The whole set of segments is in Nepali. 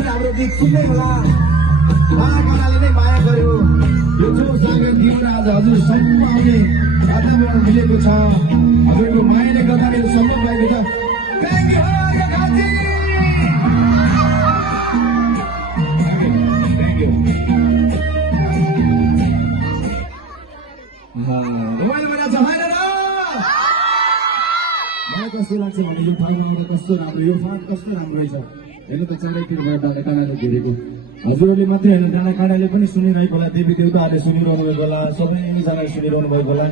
पनि हाम्रो गीत सुन्दै होला महाकालाले नै माया गर्यो यो जो सागर दिउन आज हजुरसम्म आउने वातावरण मिलेको छ हजुरको मायाले गर्दा मेरो सम्भव भएको छ Thank you. कस्तो लाग्छ भने यो फाइलमा कस्तो राम्रो यो फाट कस्तो राम्रो रहेछ हेर्नु त चारैतिरबाट डाँडा काँडाले घेरेको हजुरहरूले मात्रै होइन डाँडा काँडाले पनि सुनिरहेको होला देवी देवताहरूले सुनिरहनु भएको होला सबैजनाले सुनिरहनु भएको होला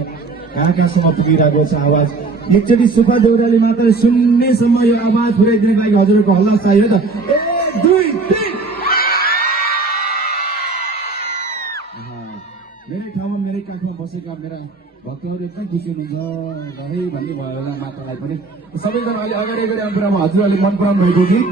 कहाँ कहाँसम्म पुगिरहेको छ आवाज एकचोटि सुपा देउराले मात्रै सुन्नेसम्म यो आवाज पुर्याइदिनको लागि हजुरहरूको हल्ला चाहियो त 1 2 3 मेरै ठाउँमा मेरै काखमा बसेका मेरा भक्तहरू एकदम खुसी हुनुहुन्छ है भन्ने भयो होला मातालाई पनि सबैजना अहिले अगाडि अगाडि आउने कुरामा हजुरहरूले मन पराउनु भएको गीत